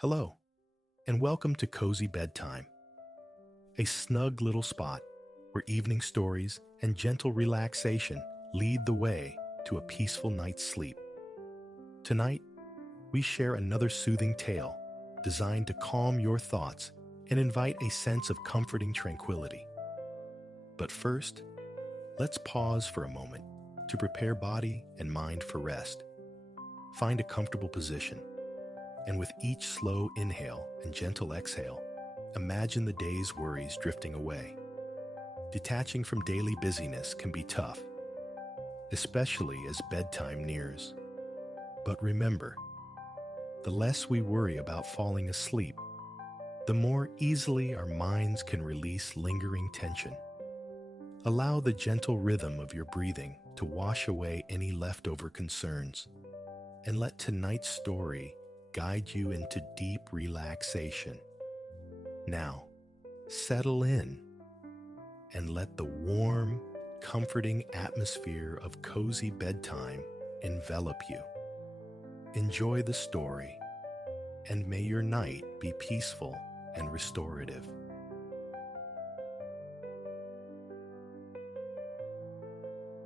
Hello, and welcome to Cozy Bedtime, a snug little spot where evening stories and gentle relaxation lead the way to a peaceful night's sleep. Tonight, we share another soothing tale designed to calm your thoughts and invite a sense of comforting tranquility. But first, let's pause for a moment to prepare body and mind for rest. Find a comfortable position, and with each slow inhale and gentle exhale, imagine the day's worries drifting away. Detaching from daily busyness can be tough, especially as bedtime nears. But remember, the less we worry about falling asleep, the more easily our minds can release lingering tension. Allow the gentle rhythm of your breathing to wash away any leftover concerns, and let tonight's story guide you into deep relaxation. Now, settle in and let the warm, comforting atmosphere of cozy bedtime envelop you. Enjoy the story, and may your night be peaceful and restorative.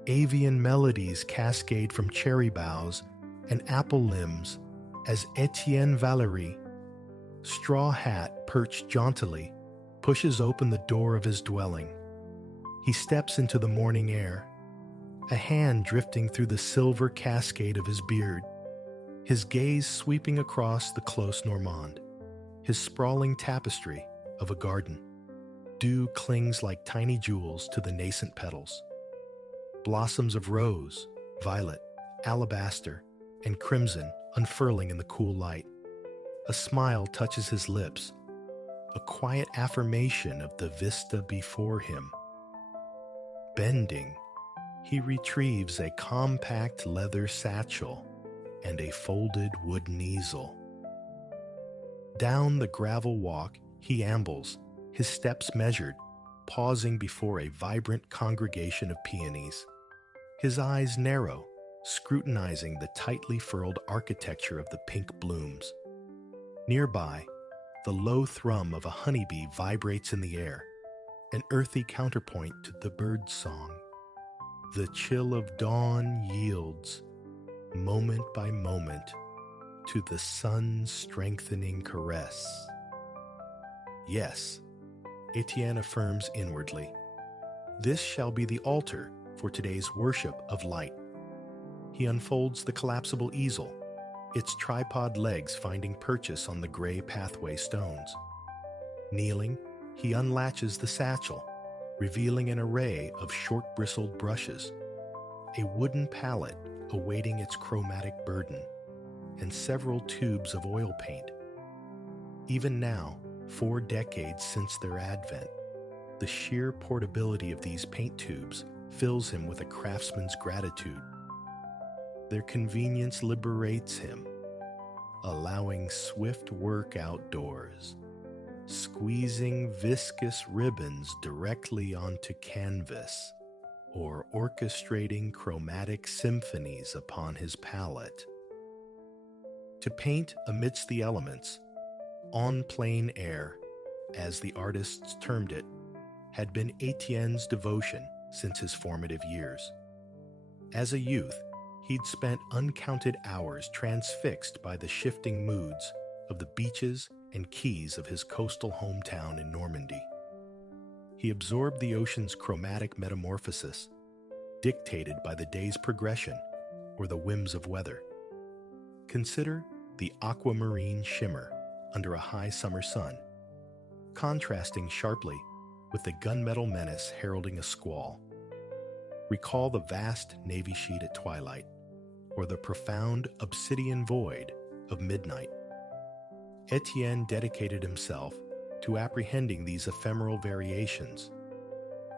Avian melodies cascade from cherry boughs and apple limbs as Etienne Valery, straw hat perched jauntily, pushes open the door of his dwelling. He steps into the morning air, a hand drifting through the silver cascade of his beard, his gaze sweeping across the Clos Normand, his sprawling tapestry of a garden. Dew clings like tiny jewels to the nascent petals. Blossoms of rose, violet, alabaster, and crimson unfurling in the cool light. A smile touches his lips, a quiet affirmation of the vista before him. Bending, he retrieves a compact leather satchel and a folded wooden easel. Down the gravel walk he ambles, his steps measured, pausing before a vibrant congregation of peonies. His eyes narrow, scrutinizing the tightly furled architecture of the pink blooms. Nearby, the low thrum of a honeybee vibrates in the air, an earthy counterpoint to the bird's song. The chill of dawn yields, moment by moment, to the sun's strengthening caress. Yes, Etienne affirms inwardly, this shall be the altar for today's worship of light. He unfolds the collapsible easel, its tripod legs finding purchase on the gray pathway stones. Kneeling, he unlatches the satchel, revealing an array of short-bristled brushes, a wooden palette awaiting its chromatic burden, and several tubes of oil paint. Even now, 4 decades since their advent, the sheer portability of these paint tubes fills him with a craftsman's gratitude. Their convenience liberates him, allowing swift work outdoors, squeezing viscous ribbons directly onto canvas, or orchestrating chromatic symphonies upon his palette. To paint amidst the elements, on plain air, as the artists termed it, had been Etienne's devotion since his formative years. As a youth, he'd spent uncounted hours transfixed by the shifting moods of the beaches and quays of his coastal hometown in Normandy. He absorbed the ocean's chromatic metamorphosis, dictated by the day's progression or the whims of weather. Consider the aquamarine shimmer under a high summer sun, contrasting sharply with the gunmetal menace heralding a squall. Recall the vast navy sheet at twilight, or the profound obsidian void of midnight. Etienne dedicated himself to apprehending these ephemeral variations,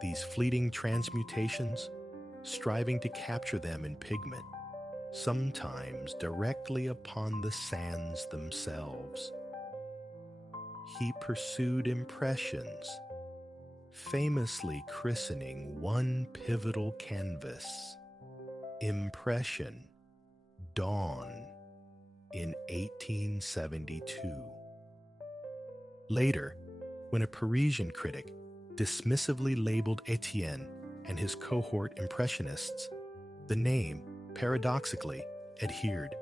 these fleeting transmutations, striving to capture them in pigment, sometimes directly upon the sands themselves. He pursued impressions, famously christening one pivotal canvas, Impression Dawn, in 1872. Later, when a Parisian critic dismissively labeled Etienne and his cohort impressionists, the name, paradoxically, adhered.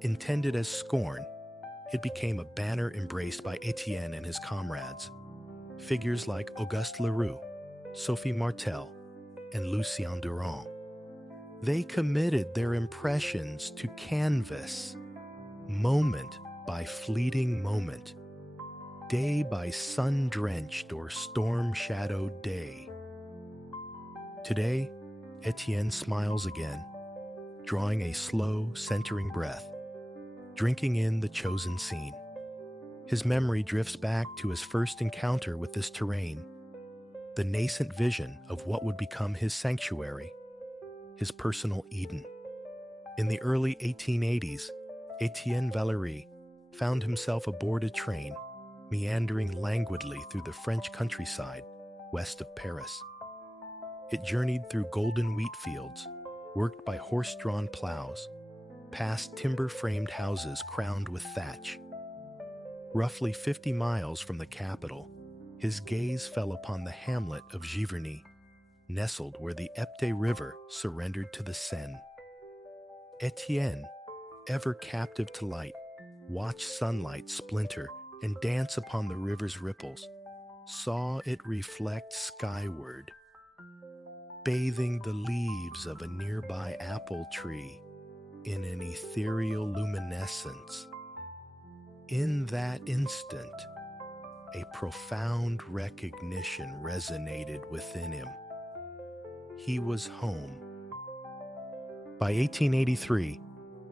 Intended as scorn, it became a banner embraced by Etienne and his comrades. Figures like Auguste Leroux, Sophie Martel, and Lucien Durand. They committed their impressions to canvas, moment by fleeting moment, day by sun-drenched or storm-shadowed day. Today, Etienne smiles again, drawing a slow, centering breath, drinking in the chosen scene. His memory drifts back to his first encounter with this terrain, the nascent vision of what would become his sanctuary, his personal Eden. In the early 1880s, Etienne Valéry found himself aboard a train, meandering languidly through the French countryside west of Paris. It journeyed through golden wheat fields, worked by horse-drawn plows, past timber-framed houses crowned with thatch. Roughly 50 miles from the capital, his gaze fell upon the hamlet of Giverny, nestled where the Epte River surrendered to the Seine. Etienne, ever captive to light, watched sunlight splinter and dance upon the river's ripples, saw it reflect skyward, bathing the leaves of a nearby apple tree in an ethereal luminescence. In that instant, a profound recognition resonated within him. He was home. By 1883,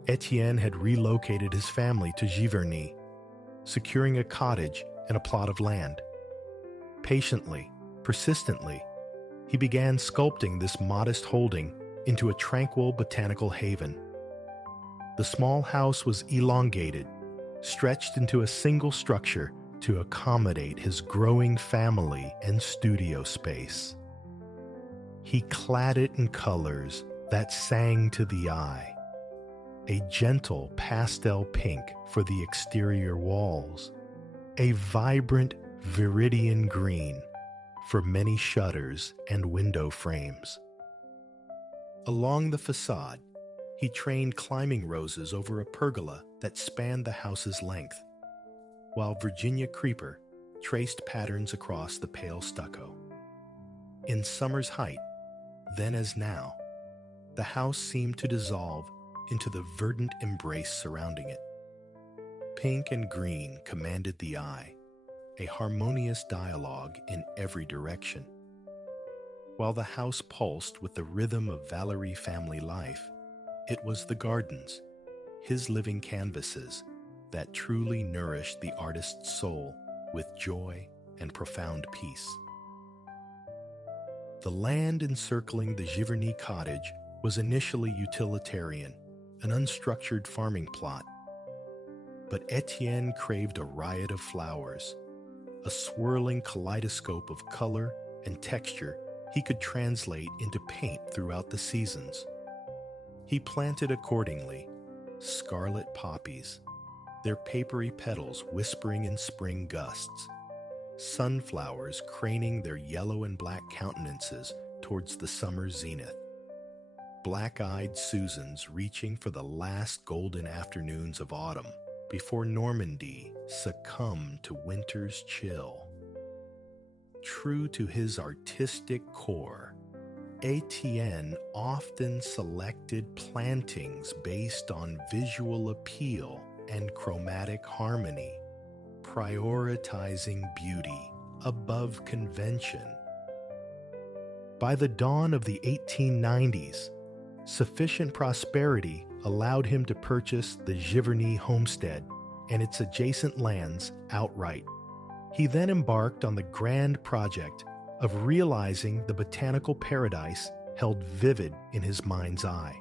Etienne had relocated his family to Giverny, securing a cottage and a plot of land. Patiently, persistently, he began sculpting this modest holding into a tranquil botanical haven. The small house was elongated, stretched into a single structure to accommodate his growing family and studio space. He clad it in colors that sang to the eye, a gentle pastel pink for the exterior walls, a vibrant viridian green for many shutters and window frames. Along the facade, he trained climbing roses over a pergola that spanned the house's length, while Virginia creeper traced patterns across the pale stucco. In summer's height, then as now, the house seemed to dissolve into the verdant embrace surrounding it. Pink and green commanded the eye, a harmonious dialogue in every direction. While the house pulsed with the rhythm of Valéry family life, it was the gardens, his living canvases, that truly nourished the artist's soul with joy and profound peace. The land encircling the Giverny cottage was initially utilitarian, an unstructured farming plot. But Etienne craved a riot of flowers, a swirling kaleidoscope of color and texture he could translate into paint throughout the seasons. He planted accordingly scarlet poppies, their papery petals whispering in spring gusts, sunflowers craning their yellow and black countenances towards the summer zenith, black-eyed Susans reaching for the last golden afternoons of autumn before Normandy succumbed to winter's chill. True to his artistic core, Etienne often selected plantings based on visual appeal and chromatic harmony, prioritizing beauty above convention. By the dawn of the 1890s, sufficient prosperity allowed him to purchase the Giverny homestead and its adjacent lands outright. He then embarked on the grand project of realizing the botanical paradise held vivid in his mind's eye.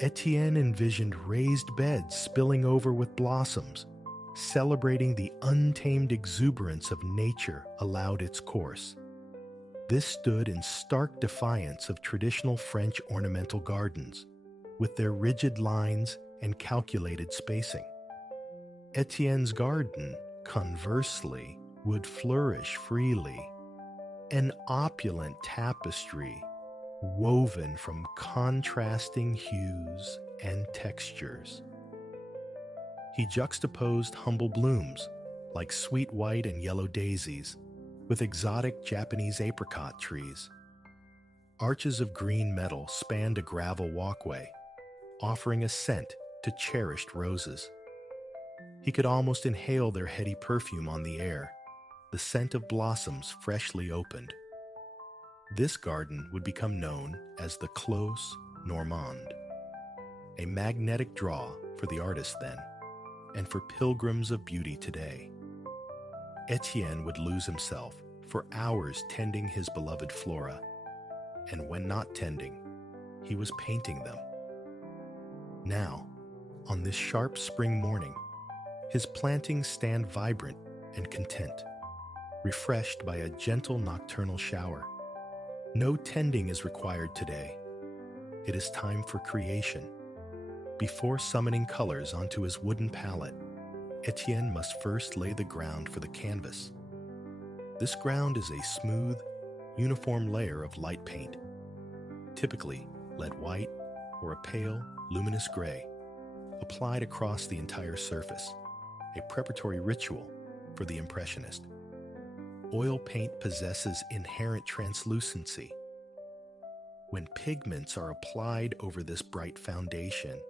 Etienne envisioned raised beds spilling over with blossoms, celebrating the untamed exuberance of nature allowed its course. This stood in stark defiance of traditional French ornamental gardens, with their rigid lines and calculated spacing. Etienne's garden, conversely, would flourish freely, an opulent tapestry woven from contrasting hues and textures. He juxtaposed humble blooms like sweet white and yellow daisies with exotic Japanese apricot trees. Arches of green metal spanned a gravel walkway, offering a scent to cherished roses. He could almost inhale their heady perfume on the air, the scent of blossoms freshly opened. This garden would become known as the Clos Normand, a magnetic draw for the artist then, and for pilgrims of beauty today. Etienne would lose himself for hours tending his beloved flora, and when not tending, he was painting them. Now, on this sharp spring morning, his plantings stand vibrant and content, refreshed by a gentle nocturnal shower. No tending is required today. It is time for creation. Before summoning colors onto his wooden palette, Etienne must first lay the ground for the canvas. This ground is a smooth, uniform layer of light paint, typically lead white or a pale, luminous gray, applied across the entire surface, a preparatory ritual for the impressionist. Oil paint possesses inherent translucency. When pigments are applied over this bright foundation,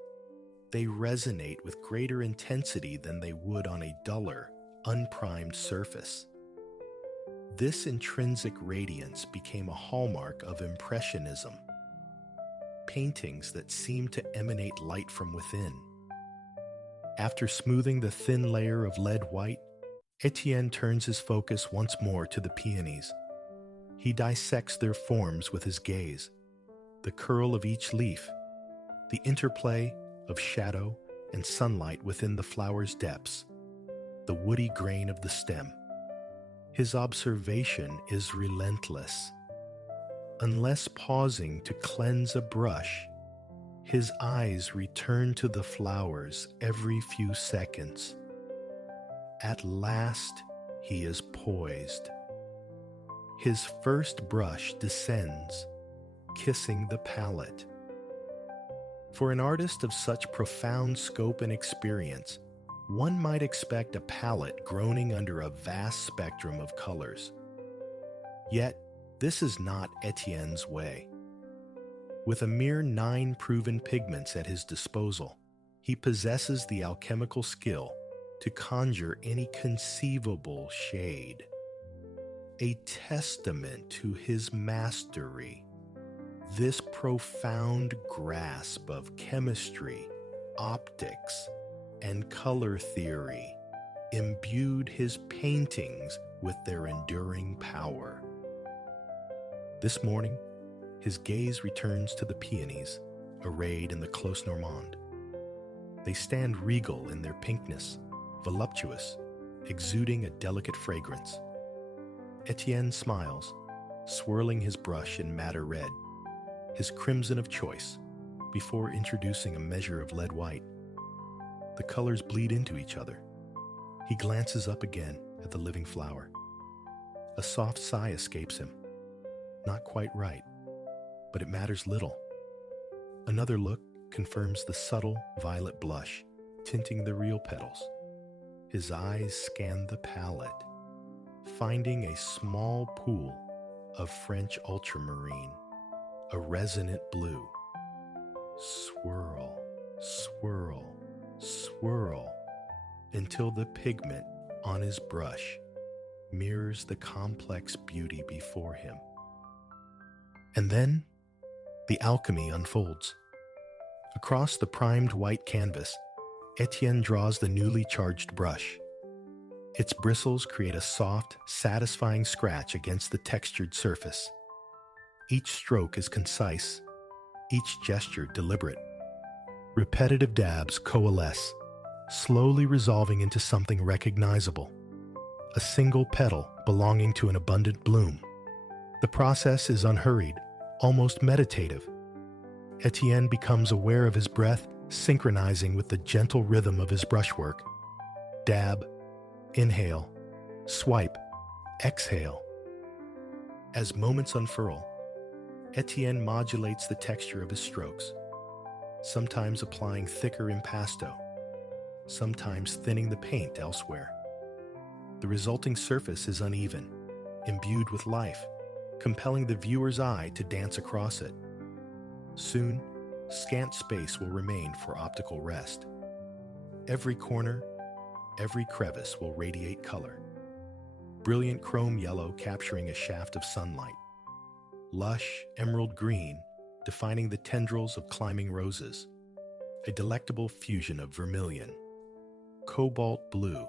they resonate with greater intensity than they would on a duller, unprimed surface. This intrinsic radiance became a hallmark of Impressionism. Paintings that seem to emanate light from within. After smoothing the thin layer of lead white, Etienne turns his focus once more to the peonies. He dissects their forms with his gaze, the curl of each leaf, the interplay of shadow and sunlight within the flower's depths, the woody grain of the stem. His observation is relentless. Unless pausing to cleanse a brush, his eyes return to the flowers every few seconds. At last, he is poised. His first brush descends, kissing the palette. For an artist of such profound scope and experience, one might expect a palette groaning under a vast spectrum of colors. Yet, this is not Etienne's way. With a mere 9 proven pigments at his disposal, he possesses the alchemical skill to conjure any conceivable shade. A testament to his mastery, this profound grasp of chemistry, optics, and color theory imbued his paintings with their enduring power. This morning, his gaze returns to the peonies arrayed in the Clos Normand. They stand regal in their pinkness, voluptuous, exuding a delicate fragrance. Etienne smiles, swirling his brush in madder red, his crimson of choice, before introducing a measure of lead white. The colors bleed into each other. He glances up again at the living flower. A soft sigh escapes him. Not quite right, but it matters little. Another look confirms the subtle violet blush tinting the real petals. His eyes scan the palette, finding a small pool of French ultramarine, a resonant blue. Swirl, swirl, swirl, until the pigment on his brush mirrors the complex beauty before him. And then, the alchemy unfolds. Across the primed white canvas, Etienne draws the newly charged brush. Its bristles create a soft, satisfying scratch against the textured surface. Each stroke is concise, each gesture deliberate. Repetitive dabs coalesce, slowly resolving into something recognizable. A single petal belonging to an abundant bloom. The process is unhurried, almost meditative. Etienne becomes aware of his breath synchronizing with the gentle rhythm of his brushwork. Dab, inhale, swipe, Exhale. As moments unfurl, Etienne modulates the texture of his strokes, sometimes applying thicker impasto, sometimes thinning the paint elsewhere. The resulting surface is uneven, imbued with life, compelling the viewer's eye to dance across it. Soon, scant space will remain for optical rest. Every corner, every crevice will radiate color. Brilliant chrome yellow capturing a shaft of sunlight. Lush emerald green defining the tendrils of climbing roses. A delectable fusion of vermilion, cobalt blue,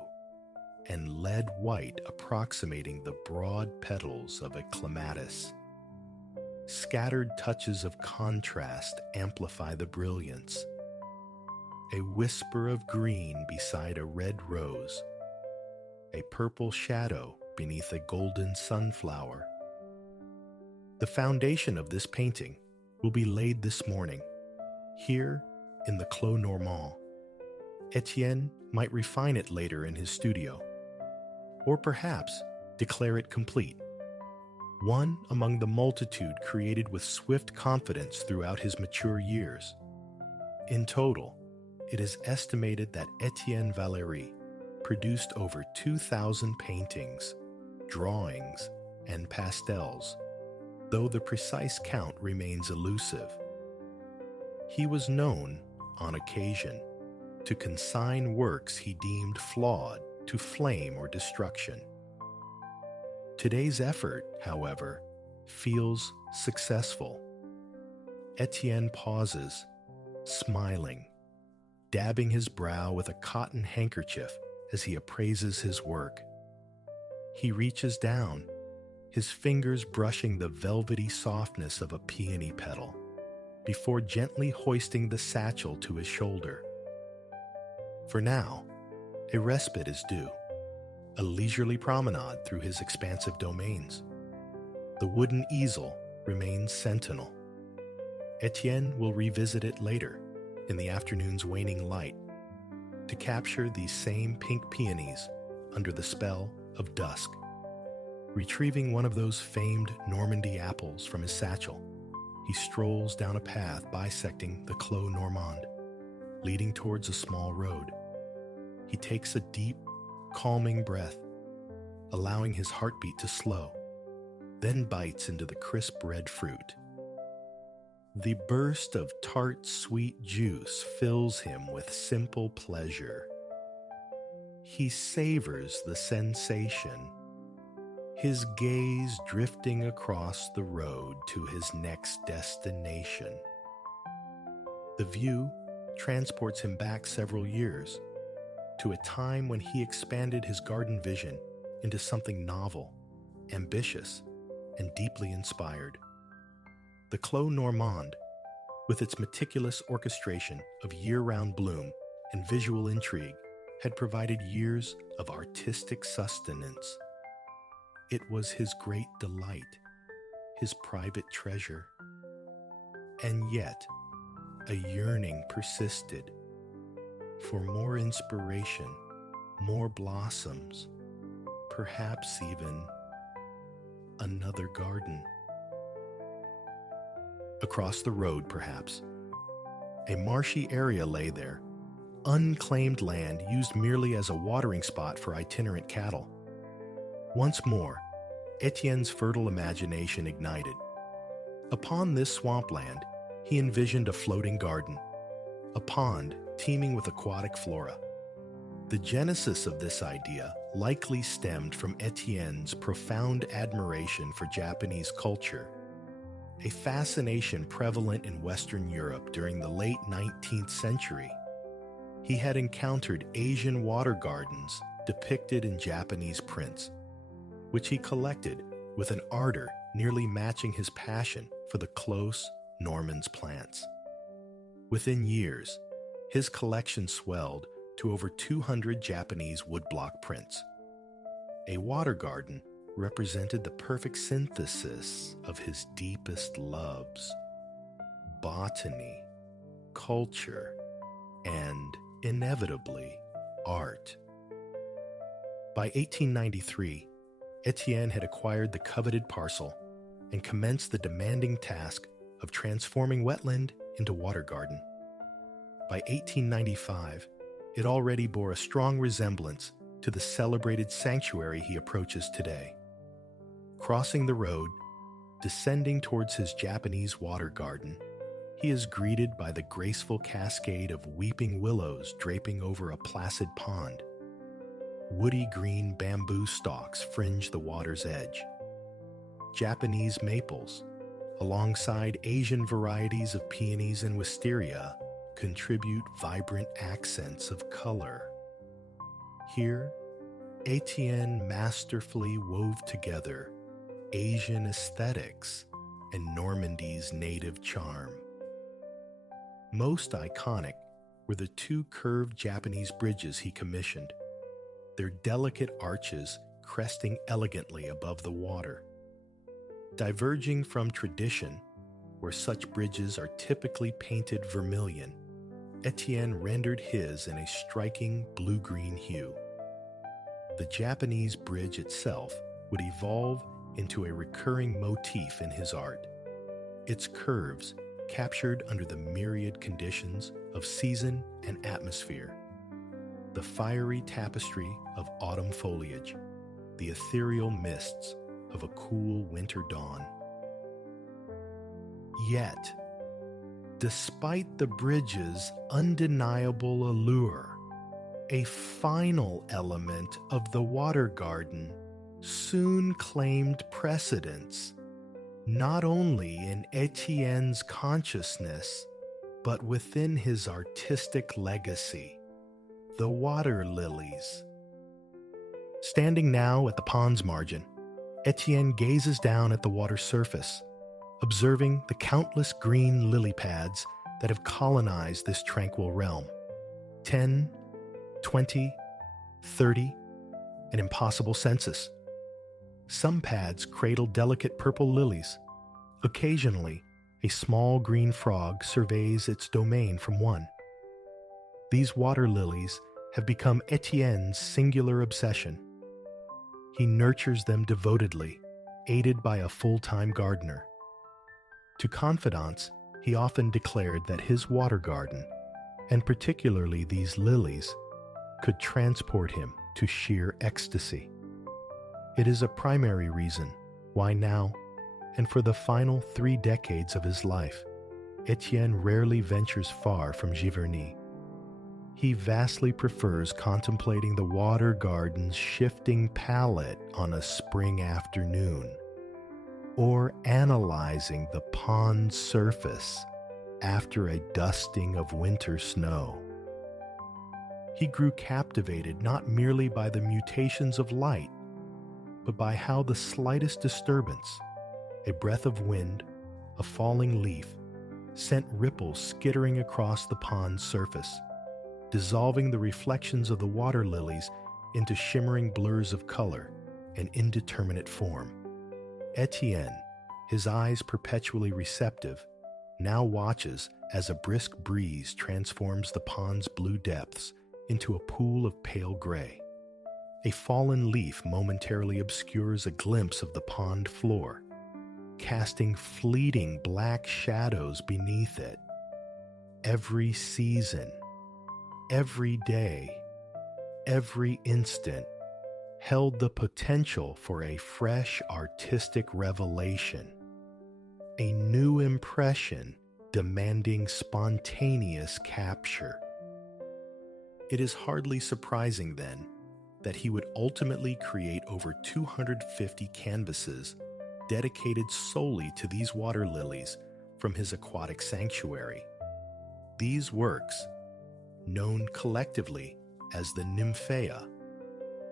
and lead white approximating the broad petals of a clematis. Scattered touches of contrast amplify the brilliance. A whisper of green beside a red rose. A purple shadow beneath a golden sunflower. The foundation of this painting will be laid this morning, here in the Clos Normand. Etienne might refine it later in his studio, or perhaps declare it complete. One among the multitude created with swift confidence throughout his mature years. In total, it is estimated that Etienne Valéry produced over 2,000 paintings, drawings, and pastels, though the precise count remains elusive. He was known, on occasion, to consign works he deemed flawed to flame or destruction. Today's effort, however, feels successful. Etienne pauses, smiling, dabbing his brow with a cotton handkerchief as he appraises his work. He reaches down, his fingers brushing the velvety softness of a peony petal, before gently hoisting the satchel to his shoulder. For now, a respite is due, a leisurely promenade through his expansive domains. The wooden easel remains sentinel. Etienne will revisit it later, in the afternoon's waning light, to capture these same pink peonies under the spell of dusk. Retrieving one of those famed Normandy apples from his satchel, he strolls down a path bisecting the Clos Normand, leading towards a small road. He takes a deep, calming breath, allowing his heartbeat to slow, then bites into the crisp red fruit. The burst of tart, sweet juice fills him with simple pleasure. He savors the sensation, his gaze drifting across the road to his next destination. The view transports him back several years, to a time when he expanded his garden vision into something novel, ambitious, and deeply inspired. The Clos Normand, with its meticulous orchestration of year-round bloom and visual intrigue, had provided years of artistic sustenance. It was his great delight, his private treasure. And yet, a yearning persisted for more inspiration, more blossoms, perhaps even another garden. Across the road, perhaps, a marshy area lay there, unclaimed land used merely as a watering spot for itinerant cattle. Once more, Etienne's fertile imagination ignited. Upon this swampland, he envisioned a floating garden, a pond teeming with aquatic flora. The genesis of this idea likely stemmed from Etienne's profound admiration for Japanese culture, a fascination prevalent in Western Europe during the late 19th century. He had encountered Asian water gardens depicted in Japanese prints, which he collected with an ardor nearly matching his passion for the close Norman's plants. Within years, his collection swelled to over 200 Japanese woodblock prints. A water garden represented the perfect synthesis of his deepest loves: botany, culture, and, inevitably, art. By 1893, Etienne had acquired the coveted parcel and commenced the demanding task of transforming wetland into water garden. By 1895, it already bore a strong resemblance to the celebrated sanctuary he approaches today. Crossing the road, descending towards his Japanese water garden, he is greeted by the graceful cascade of weeping willows draping over a placid pond. Woody green bamboo stalks fringe the water's edge. Japanese maples, alongside Asian varieties of peonies and wisteria, contribute vibrant accents of color. Here, Etienne masterfully wove together Asian aesthetics and Normandy's native charm. Most iconic were the two curved Japanese bridges he commissioned, their delicate arches cresting elegantly above the water. Diverging from tradition, where such bridges are typically painted vermilion, Etienne rendered his in a striking blue-green hue. The Japanese bridge itself would evolve into a recurring motif in his art, its curves captured under the myriad conditions of season and atmosphere. The fiery tapestry of autumn foliage, the ethereal mists of a cool winter dawn. Yet, despite the bridge's undeniable allure, a final element of the water garden soon claimed precedence, not only in Etienne's consciousness, but within his artistic legacy: the water lilies. Standing now at the pond's margin, Etienne gazes down at the water's surface, observing the countless green lily pads that have colonized this tranquil realm. 10, 20, 30, an impossible census. Some pads cradle delicate purple lilies. Occasionally, a small green frog surveys its domain from one. These water lilies have become Etienne's singular obsession. He nurtures them devotedly, aided by a full-time gardener. To confidants, he often declared that his water garden, and particularly these lilies, could transport him to sheer ecstasy. It is a primary reason why now, and for the final 3 decades of his life, Etienne rarely ventures far from Giverny. He vastly prefers contemplating the water garden's shifting palette on a spring afternoon, or analyzing the pond's surface after a dusting of winter snow. He grew captivated not merely by the mutations of light, but by how the slightest disturbance, a breath of wind, a falling leaf, sent ripples skittering across the pond's surface, dissolving the reflections of the water lilies into shimmering blurs of color and indeterminate form. Etienne, his eyes perpetually receptive, now watches as a brisk breeze transforms the pond's blue depths into a pool of pale gray. A fallen leaf momentarily obscures a glimpse of the pond floor, casting fleeting black shadows beneath it. Every season, every day, every instant held the potential for a fresh artistic revelation, a new impression demanding spontaneous capture. It is hardly surprising, then, that he would ultimately create over 250 canvases dedicated solely to these water lilies from his aquatic sanctuary. These works, known collectively as the Nymphaea,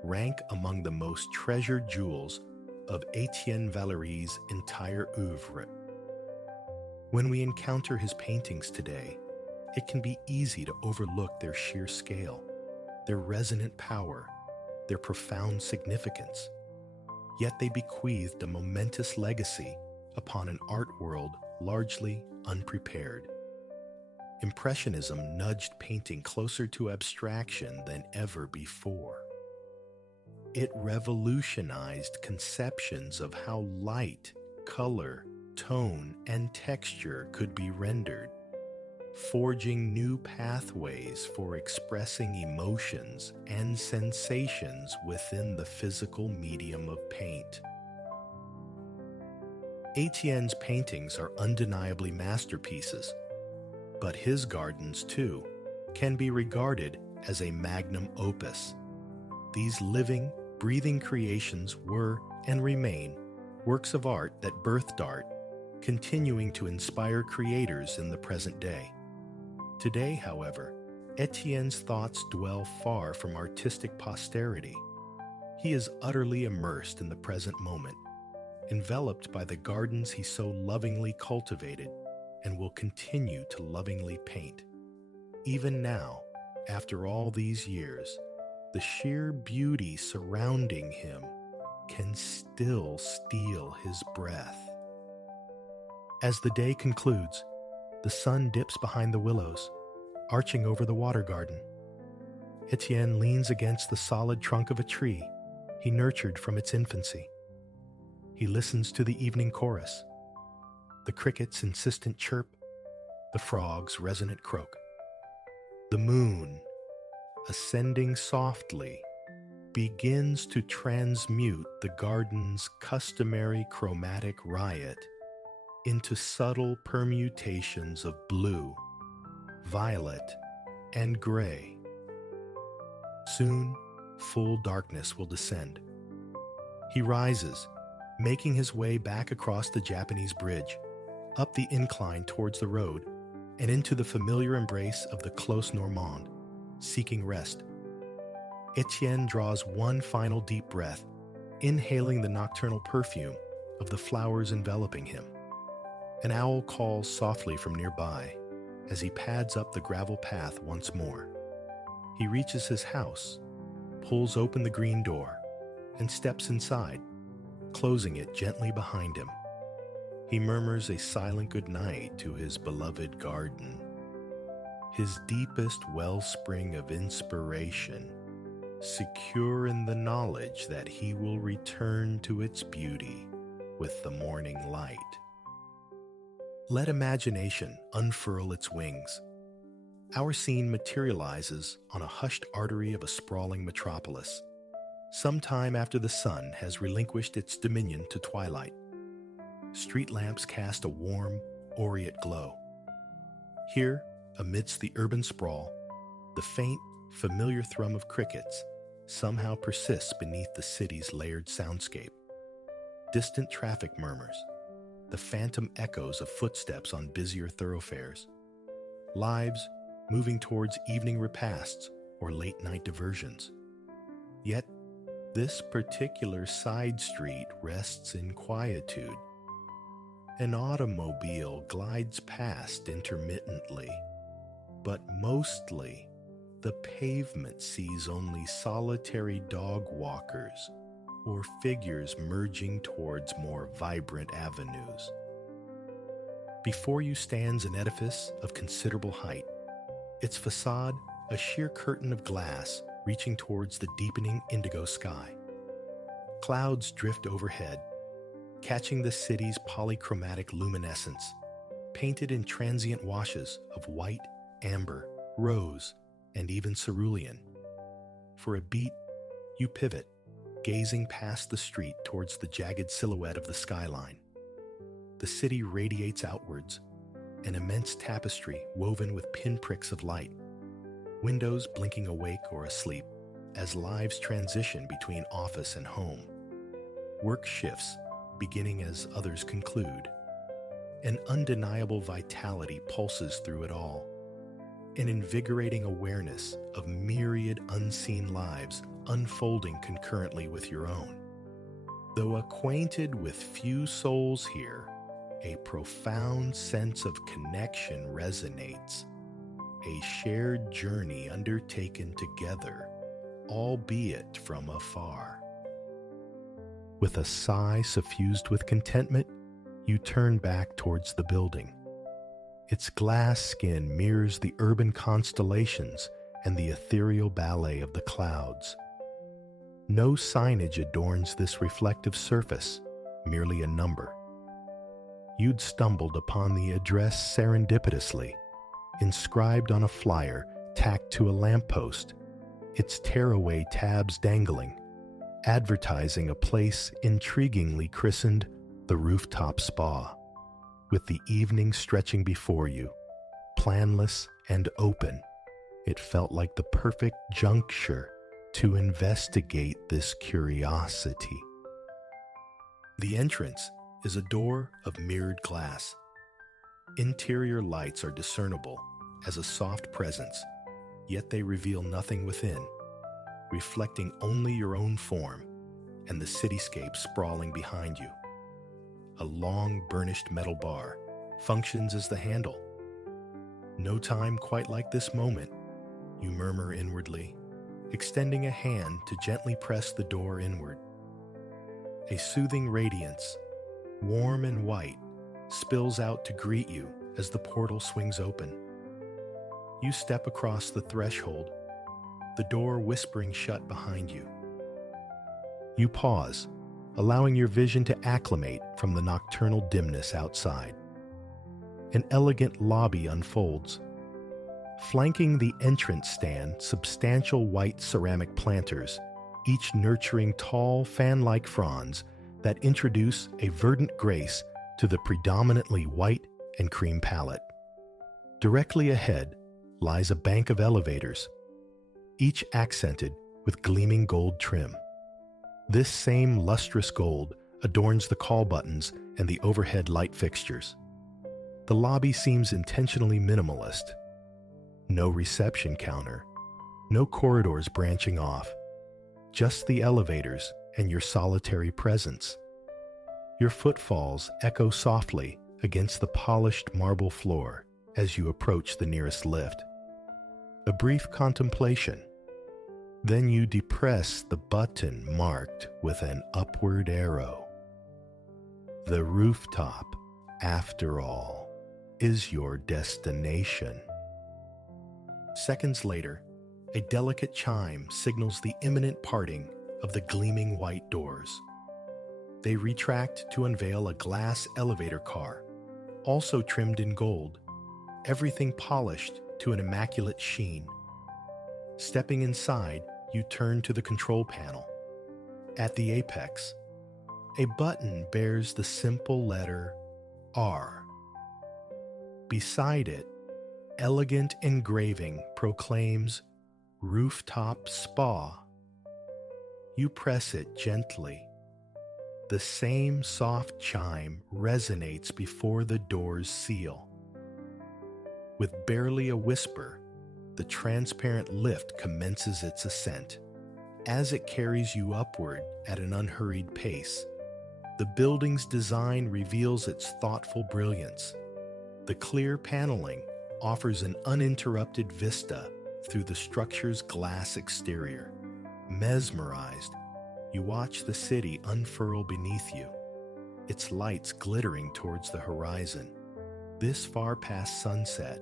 rank among the most treasured jewels of Etienne Valerie's entire oeuvre. When we encounter his paintings today, it can be easy to overlook their sheer scale, their resonant power, their profound significance. Yet they bequeathed a momentous legacy upon an art world largely unprepared. Impressionism nudged painting closer to abstraction than ever before. It revolutionized conceptions of how light, color, tone, and texture could be rendered, forging new pathways for expressing emotions and sensations within the physical medium of paint. Etienne's paintings are undeniably masterpieces, but his gardens, too, can be regarded as a magnum opus. These living, breathing creations were and remain works of art that birthed art, continuing to inspire creators in the present day. Today, however, Etienne's thoughts dwell far from artistic posterity. He is utterly immersed in the present moment, enveloped by the gardens he so lovingly cultivated and will continue to lovingly paint. Even now, after all these years, the sheer beauty surrounding him can still steal his breath. As the day concludes, the sun dips behind the willows, arching over the water garden. Etienne leans against the solid trunk of a tree he nurtured from its infancy. He listens to the evening chorus, the cricket's insistent chirp, the frog's resonant croak. The moon, ascending softly, begins to transmute the garden's customary chromatic riot into subtle permutations of blue, violet, and gray. Soon, full darkness will descend. He rises, making his way back across the Japanese bridge, up the incline towards the road, and into the familiar embrace of the Clos Normand, seeking rest. Etienne draws one final deep breath, inhaling the nocturnal perfume of the flowers enveloping him. An owl calls softly from nearby as he pads up the gravel path once more. He reaches his house, pulls open the green door, and steps inside, closing it gently behind him. He murmurs a silent goodnight to his beloved garden, his deepest wellspring of inspiration, secure in the knowledge that he will return to its beauty with the morning light. Let imagination unfurl its wings. Our scene materializes on a hushed artery of a sprawling metropolis, sometime after the sun has relinquished its dominion to twilight. Street lamps cast a warm, aureate glow. Here, amidst the urban sprawl, the faint, familiar thrum of crickets somehow persists beneath the city's layered soundscape. Distant traffic murmurs, the phantom echoes of footsteps on busier thoroughfares. Lives moving towards evening repasts or late-night diversions. Yet, this particular side street rests in quietude. An automobile glides past intermittently, but mostly the pavement sees only solitary dog walkers or figures merging towards more vibrant avenues. Before you stands an edifice of considerable height, its facade a sheer curtain of glass reaching towards the deepening indigo sky. Clouds drift overhead, catching the city's polychromatic luminescence, painted in transient washes of white, amber, rose, and even cerulean. For a beat, you pivot, gazing past the street towards the jagged silhouette of the skyline. The city radiates outwards, an immense tapestry woven with pinpricks of light, windows blinking awake or asleep as lives transition between office and home. Work shifts, beginning as others conclude. An undeniable vitality pulses through it all, an invigorating awareness of myriad unseen lives unfolding concurrently with your own. Though acquainted with few souls here, a profound sense of connection resonates, a shared journey undertaken together, albeit from afar. With a sigh suffused with contentment, you turn back towards the building. Its glass skin mirrors the urban constellations and the ethereal ballet of the clouds. No signage adorns this reflective surface, merely a number. You'd stumbled upon the address serendipitously, inscribed on a flyer tacked to a lamppost, its tearaway tabs dangling, advertising a place intriguingly christened the Rooftop Spa. With the evening stretching before you, planless and open, it felt like the perfect juncture to investigate this curiosity. The entrance is a door of mirrored glass. Interior lights are discernible as a soft presence, yet they reveal nothing within, reflecting only your own form and the cityscape sprawling behind you. A long, burnished metal bar functions as the handle. No time quite like this moment, you murmur inwardly, extending a hand to gently press the door inward. A soothing radiance, warm and white, spills out to greet you as the portal swings open. You step across the threshold, the door whispering shut behind you. You pause, allowing your vision to acclimate from the nocturnal dimness outside. An elegant lobby unfolds. Flanking the entrance stand, substantial white ceramic planters, each nurturing tall, fan-like fronds that introduce a verdant grace to the predominantly white and cream palette. Directly ahead lies a bank of elevators, each accented with gleaming gold trim. This same lustrous gold adorns the call buttons and the overhead light fixtures. The lobby seems intentionally minimalist. No reception counter, no corridors branching off, just the elevators and your solitary presence. Your footfalls echo softly against the polished marble floor as you approach the nearest lift. A brief contemplation. Then you depress the button marked with an upward arrow. The rooftop, after all, is your destination. Seconds later, a delicate chime signals the imminent parting of the gleaming white doors. They retract to unveil a glass elevator car, also trimmed in gold, everything polished to an immaculate sheen. Stepping inside, you turn to the control panel. At the apex, a button bears the simple letter R. Beside it, elegant engraving proclaims Rooftop Spa. You press it gently. The same soft chime resonates before the doors seal. With barely a whisper, the transparent lift commences its ascent. As it carries you upward at an unhurried pace, the building's design reveals its thoughtful brilliance. The clear paneling offers an uninterrupted vista through the structure's glass exterior. Mesmerized, you watch the city unfurl beneath you, its lights glittering towards the horizon. This far past sunset,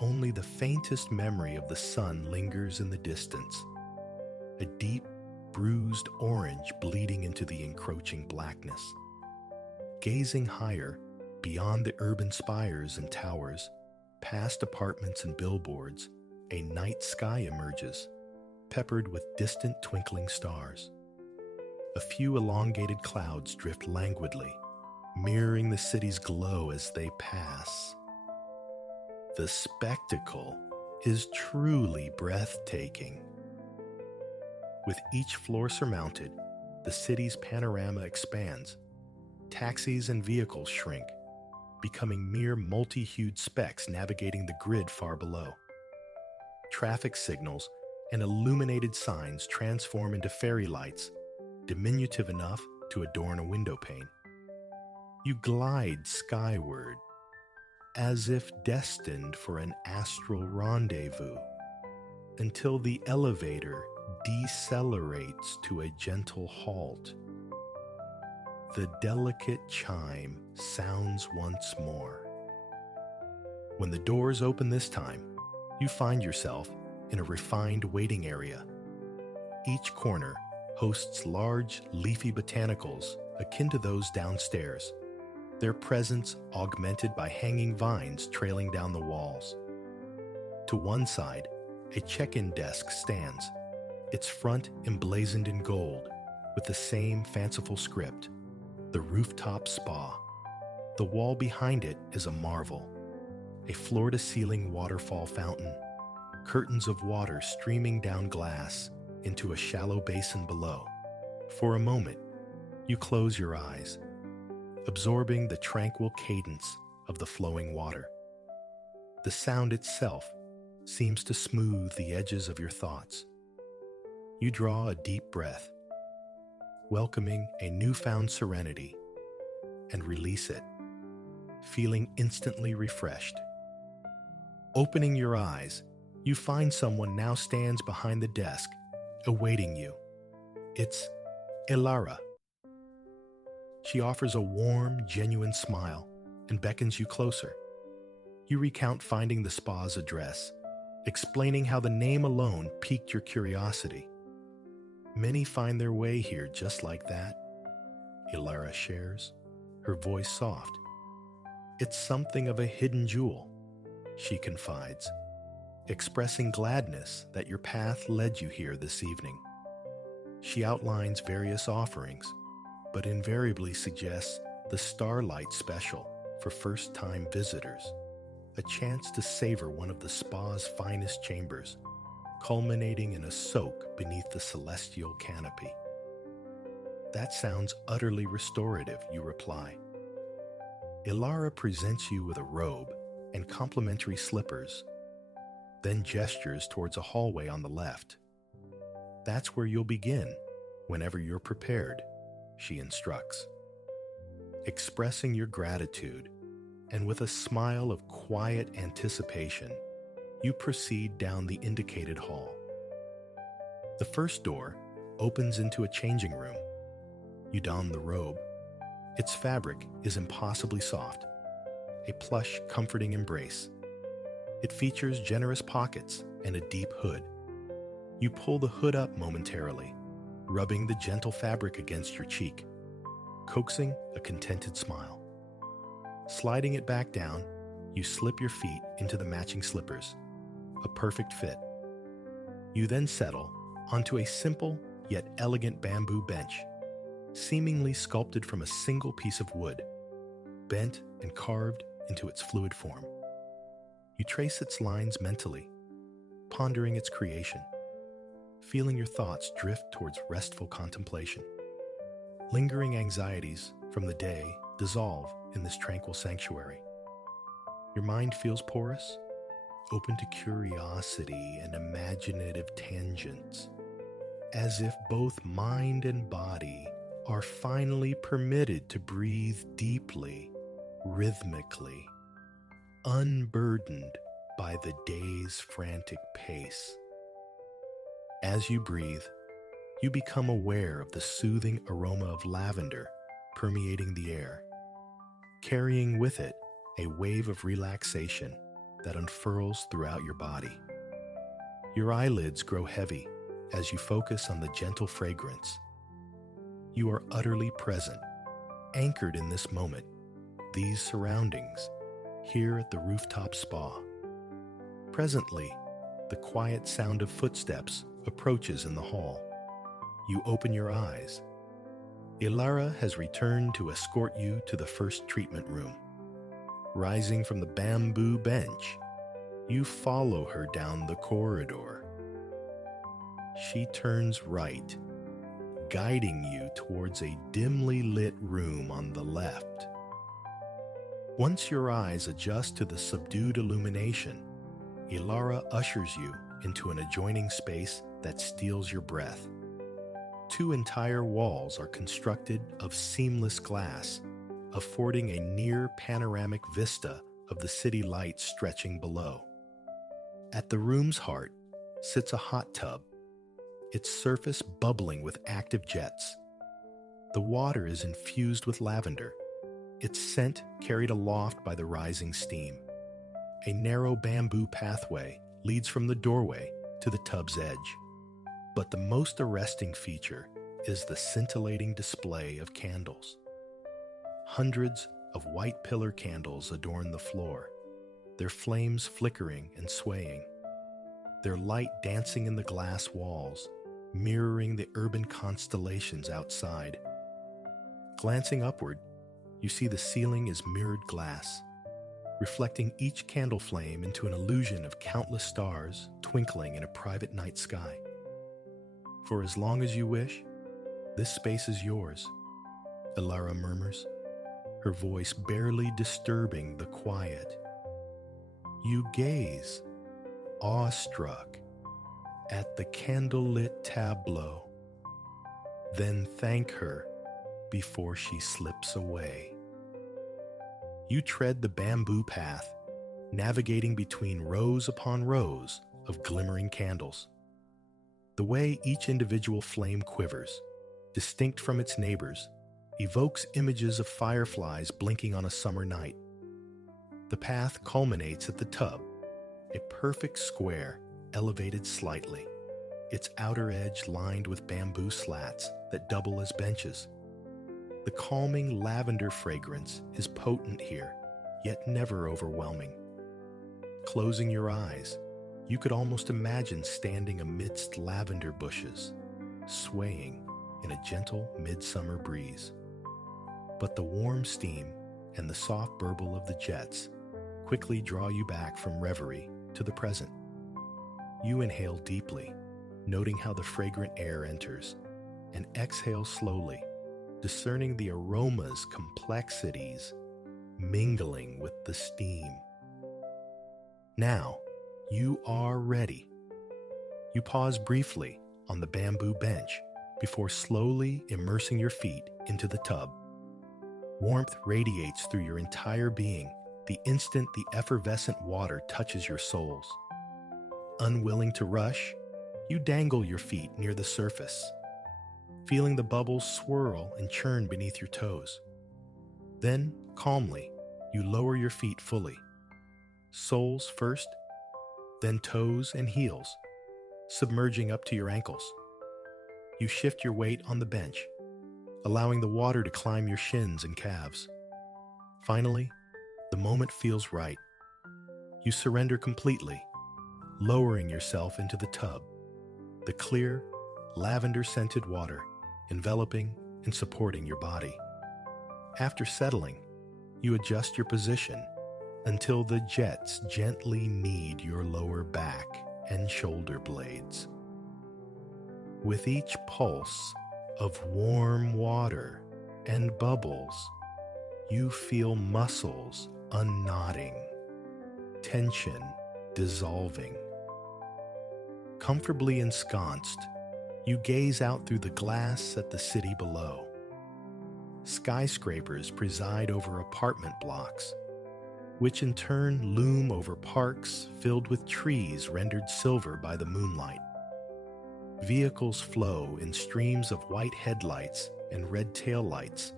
only the faintest memory of the sun lingers in the distance. A deep, bruised orange bleeding into the encroaching blackness. Gazing higher, beyond the urban spires and towers, past apartments and billboards, a night sky emerges, peppered with distant twinkling stars. A few elongated clouds drift languidly, mirroring the city's glow as they pass. The spectacle is truly breathtaking. With each floor surmounted, the city's panorama expands. Taxis and vehicles shrink, becoming mere multi-hued specks navigating the grid far below. Traffic signals and illuminated signs transform into fairy lights, diminutive enough to adorn a window pane. You glide skyward, as if destined for an astral rendezvous, until the elevator decelerates to a gentle halt. The delicate chime sounds once more. When the doors open this time, you find yourself in a refined waiting area. Each corner hosts large, leafy botanicals akin to those downstairs, their presence augmented by hanging vines trailing down the walls. To one side, a check-in desk stands, its front emblazoned in gold with the same fanciful script, the rooftop spa. The wall behind it is a marvel, a floor-to-ceiling waterfall fountain, curtains of water streaming down glass into a shallow basin below. For a moment, you close your eyes, absorbing the tranquil cadence of the flowing water. The sound itself seems to smooth the edges of your thoughts. You draw a deep breath, welcoming a newfound serenity, and release it, feeling instantly refreshed. Opening your eyes, you find someone now stands behind the desk, awaiting you. It's Elara. She offers a warm, genuine smile and beckons you closer. You recount finding the spa's address, explaining how the name alone piqued your curiosity. Many find their way here just like that, Elara shares, her voice soft. It's something of a hidden jewel, she confides, expressing gladness that your path led you here this evening. She outlines various offerings, but invariably suggests the Starlight Special for first-time visitors, a chance to savor one of the spa's finest chambers, culminating in a soak beneath the celestial canopy. That sounds utterly restorative, you reply. Elara presents you with a robe and complimentary slippers, then gestures towards a hallway on the left. That's where you'll begin, whenever you're prepared, she instructs. Expressing your gratitude, and with a smile of quiet anticipation, you proceed down the indicated hall. The first door opens into a changing room. You don the robe. Its fabric is impossibly soft, a plush, comforting embrace. It features generous pockets and a deep hood. You pull the hood up momentarily, rubbing the gentle fabric against your cheek, coaxing a contented smile. Sliding it back down, you slip your feet into the matching slippers, a perfect fit. You then settle onto a simple yet elegant bamboo bench, seemingly sculpted from a single piece of wood, bent and carved into its fluid form. You trace its lines mentally, pondering its creation, feeling your thoughts drift towards restful contemplation. Lingering anxieties from the day dissolve in this tranquil sanctuary. Your mind feels porous, open to curiosity and imaginative tangents, as if both mind and body are finally permitted to breathe deeply, rhythmically, unburdened by the day's frantic pace. As you breathe, you become aware of the soothing aroma of lavender permeating the air, carrying with it a wave of relaxation that unfurls throughout your body. Your eyelids grow heavy as you focus on the gentle fragrance. You are utterly present, anchored in this moment, these surroundings, here at the rooftop spa. Presently, the quiet sound of footsteps approaches in the hall. You open your eyes. Elara has returned to escort you to the first treatment room. Rising from the bamboo bench, you follow her down the corridor. She turns right, guiding you towards a dimly lit room on the left. Once your eyes adjust to the subdued illumination, Elara ushers you into an adjoining space that steals your breath. 2 entire walls are constructed of seamless glass, affording a near panoramic vista of the city lights stretching below. At the room's heart sits a hot tub, its surface bubbling with active jets. The water is infused with lavender, its scent carried aloft by the rising steam. A narrow bamboo pathway leads from the doorway to the tub's edge. But the most arresting feature is the scintillating display of candles. Hundreds of white pillar candles adorn the floor, their flames flickering and swaying, their light dancing in the glass walls, mirroring the urban constellations outside. Glancing upward, you see the ceiling is mirrored glass, reflecting each candle flame into an illusion of countless stars twinkling in a private night sky. For as long as you wish, this space is yours, Elara murmurs, her voice barely disturbing the quiet. You gaze, awestruck, at the candlelit tableau, then thank her before she slips away. You tread the bamboo path, navigating between rows upon rows of glimmering candles. The way each individual flame quivers, distinct from its neighbors, evokes images of fireflies blinking on a summer night. The path culminates at the tub, a perfect square elevated slightly, its outer edge lined with bamboo slats that double as benches. The calming lavender fragrance is potent here, yet never overwhelming. Closing your eyes, you could almost imagine standing amidst lavender bushes, swaying in a gentle midsummer breeze. But the warm steam and the soft burble of the jets quickly draw you back from reverie to the present. You inhale deeply, noting how the fragrant air enters, and exhale slowly, discerning the aroma's complexities, mingling with the steam. Now, you are ready. You pause briefly on the bamboo bench before slowly immersing your feet into the tub. Warmth radiates through your entire being the instant the effervescent water touches your soles. Unwilling to rush, you dangle your feet near the surface, feeling the bubbles swirl and churn beneath your toes. Then, calmly, you lower your feet fully. Soles first, then toes and heels, submerging up to your ankles. You shift your weight on the bench, allowing the water to climb your shins and calves. Finally, the moment feels right. You surrender completely, lowering yourself into the tub, the clear, lavender-scented water enveloping and supporting your body. After settling, you adjust your position until the jets gently knead your lower back and shoulder blades. With each pulse of warm water and bubbles, you feel muscles unknotting, tension dissolving. Comfortably ensconced, you gaze out through the glass at the city below. Skyscrapers preside over apartment blocks, which in turn loom over parks filled with trees rendered silver by the moonlight. Vehicles flow in streams of white headlights and red taillights,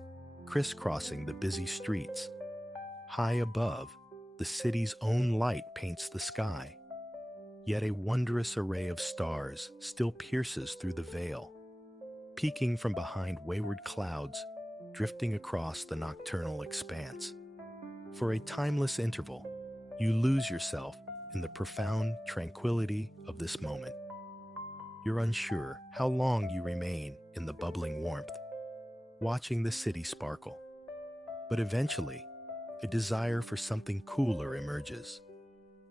crisscrossing the busy streets. High above, the city's own light paints the sky, yet a wondrous array of stars still pierces through the veil, peeking from behind wayward clouds drifting across the nocturnal expanse. For a timeless interval, you lose yourself in the profound tranquility of this moment. You're unsure how long you remain in the bubbling warmth, watching the city sparkle. But eventually, a desire for something cooler emerges,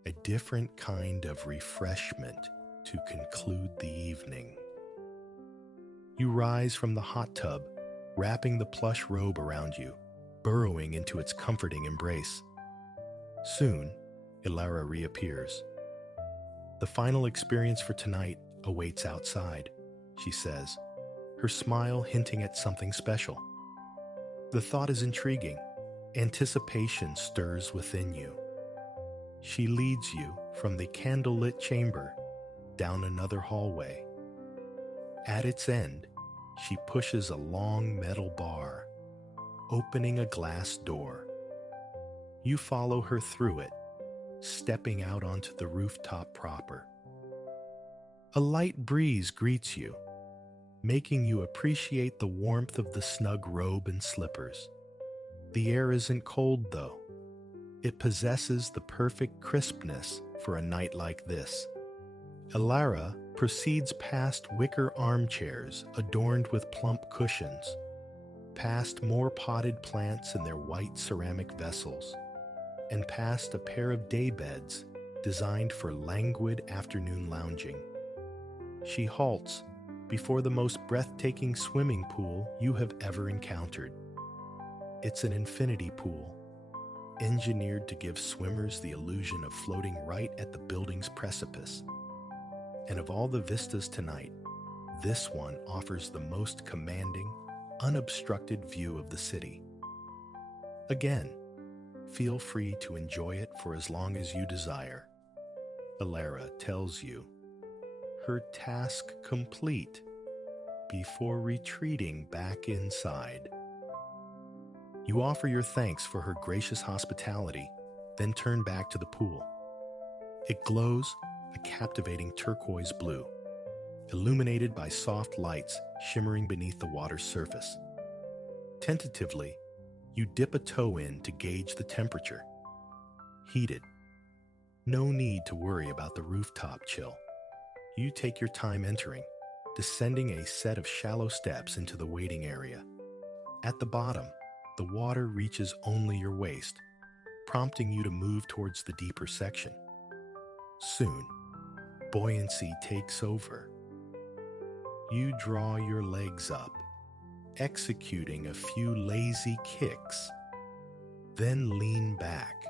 a different kind of refreshment to conclude the evening. You rise from the hot tub, wrapping the plush robe around you, burrowing into its comforting embrace. Soon, Elara reappears. The final experience for tonight awaits outside, she says, her smile hinting at something special. The thought is intriguing. Anticipation stirs within you. She leads you from the candlelit chamber down another hallway. At its end, she pushes a long metal bar, opening a glass door. You follow her through it, stepping out onto the rooftop proper. A light breeze greets you, making you appreciate the warmth of the snug robe and slippers. The air isn't cold, though. It possesses the perfect crispness for a night like this. Elara proceeds past wicker armchairs adorned with plump cushions, past more potted plants in their white ceramic vessels, and past a pair of daybeds designed for languid afternoon lounging. She halts before the most breathtaking swimming pool you have ever encountered. It's an infinity pool, engineered to give swimmers the illusion of floating right at the building's precipice. And of all the vistas tonight, this one offers the most commanding, unobstructed view of the city. Again, feel free to enjoy it for as long as you desire. Elara tells you, her task complete, before retreating back inside. You offer your thanks for her gracious hospitality, then turn back to the pool. It glows a captivating turquoise blue, illuminated by soft lights shimmering beneath the water's surface. Tentatively, you dip a toe in to gauge the temperature. Heated. No need to worry about the rooftop chill. You take your time entering, descending a set of shallow steps into the waiting area. At the bottom, the water reaches only your waist, prompting you to move towards the deeper section. Soon, buoyancy takes over. You draw your legs up, executing a few lazy kicks, then lean back,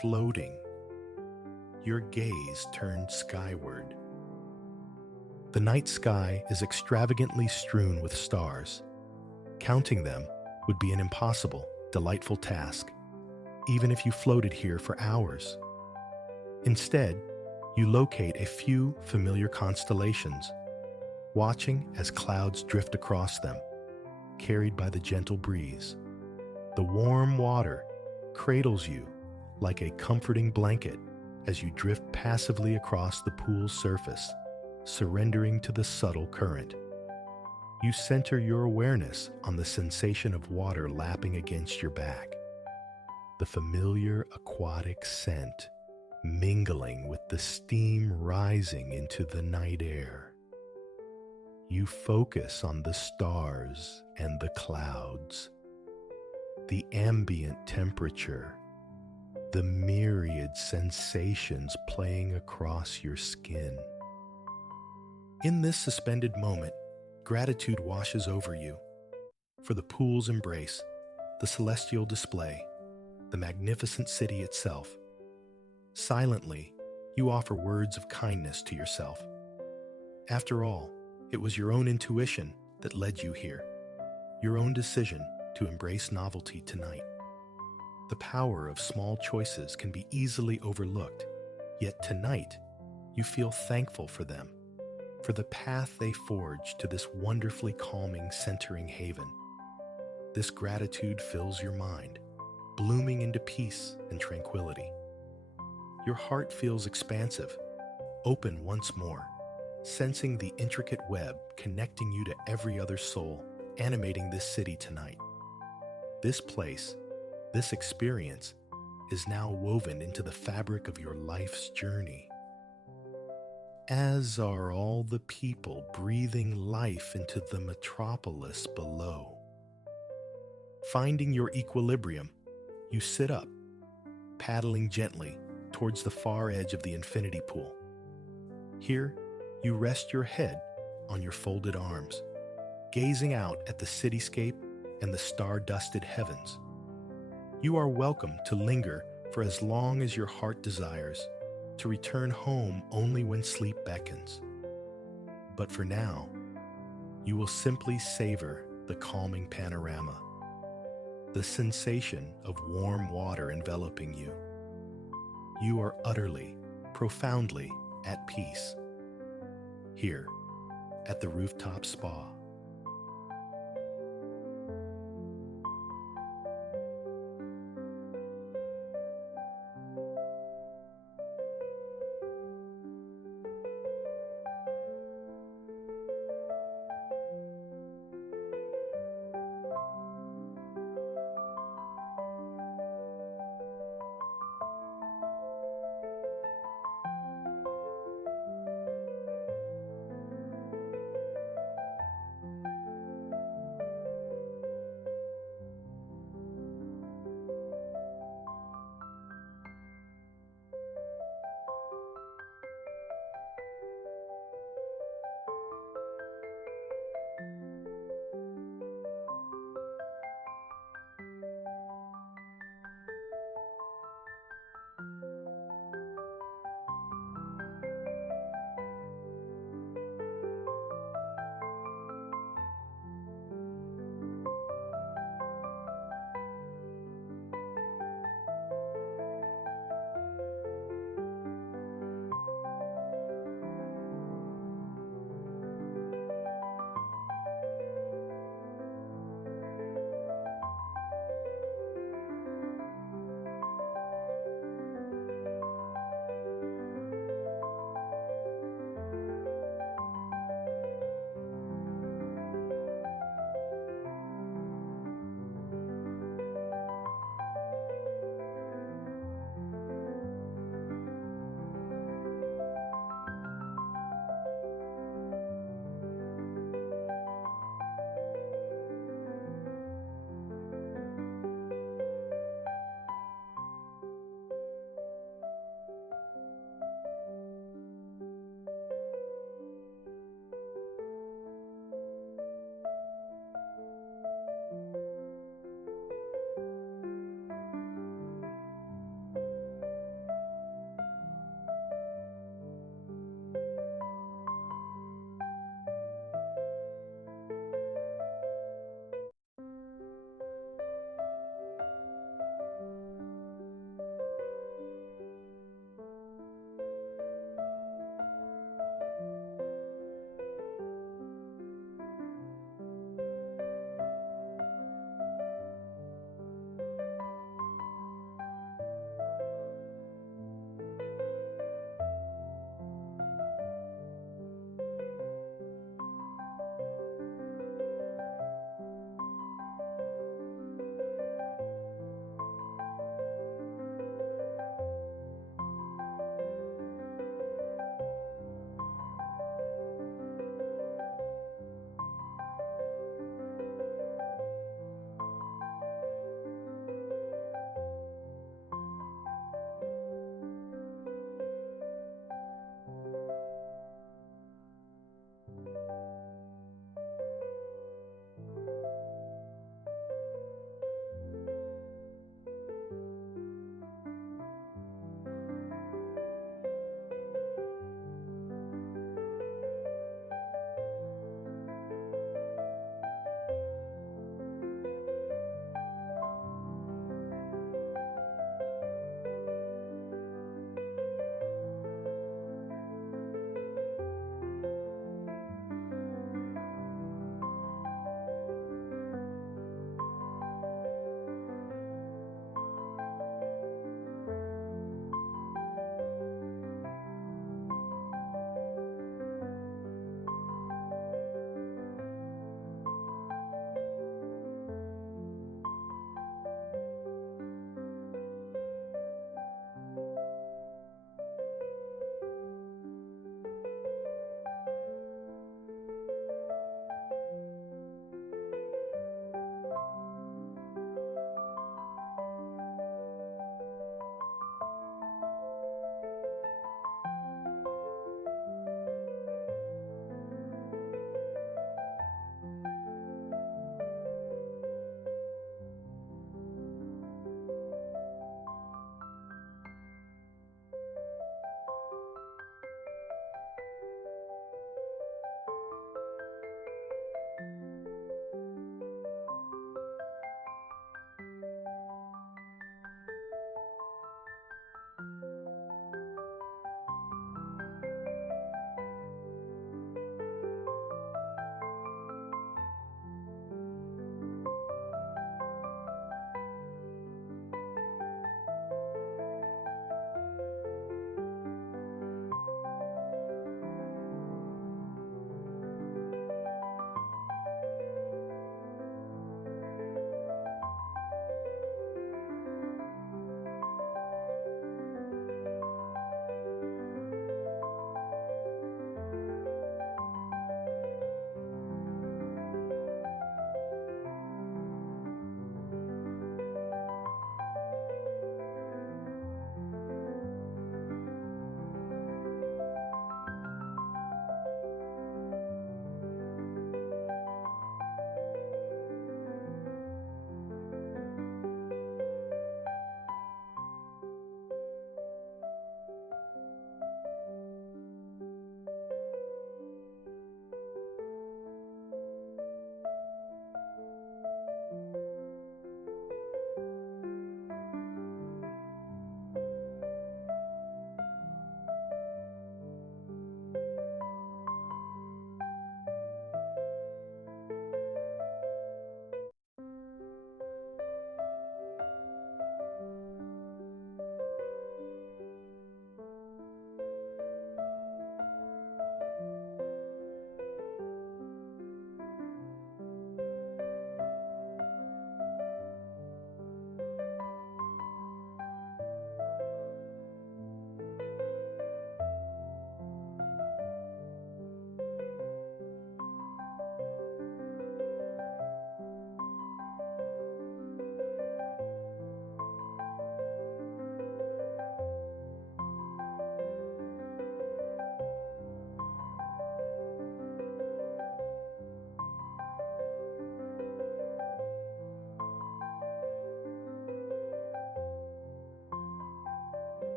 floating. Your gaze turns skyward. The night sky is extravagantly strewn with stars. Counting them would be an impossible, delightful task, even if you floated here for hours. Instead, you locate a few familiar constellations, watching as clouds drift across them, carried by the gentle breeze. The warm water cradles you like a comforting blanket as you drift passively across the pool's surface, surrendering to the subtle current. You center your awareness on the sensation of water lapping against your back, the familiar aquatic scent mingling with the steam rising into the night air. You focus on the stars and the clouds, the ambient temperature, the myriad sensations playing across your skin. In this suspended moment, gratitude washes over you for the pool's embrace, the celestial display, the magnificent city itself. Silently, you offer words of kindness to yourself. After all, it was your own intuition that led you here, your own decision to embrace novelty tonight. The power of small choices can be easily overlooked, yet tonight, you feel thankful for them, for the path they forge to this wonderfully calming, centering haven. This gratitude fills your mind, blooming into peace and tranquility. Your heart feels expansive, open once more, sensing the intricate web connecting you to every other soul animating this city tonight. This place, this experience, is now woven into the fabric of your life's journey, as are all the people breathing life into the metropolis below. Finding your equilibrium, you sit up, paddling gently towards the far edge of the infinity pool. Here, you rest your head on your folded arms, gazing out at the cityscape and the star-dusted heavens. You are welcome to linger for as long as your heart desires, to return home only when sleep beckons. But for now, you will simply savor the calming panorama, the sensation of warm water enveloping you. You are utterly, profoundly at peace, here at the rooftop spa.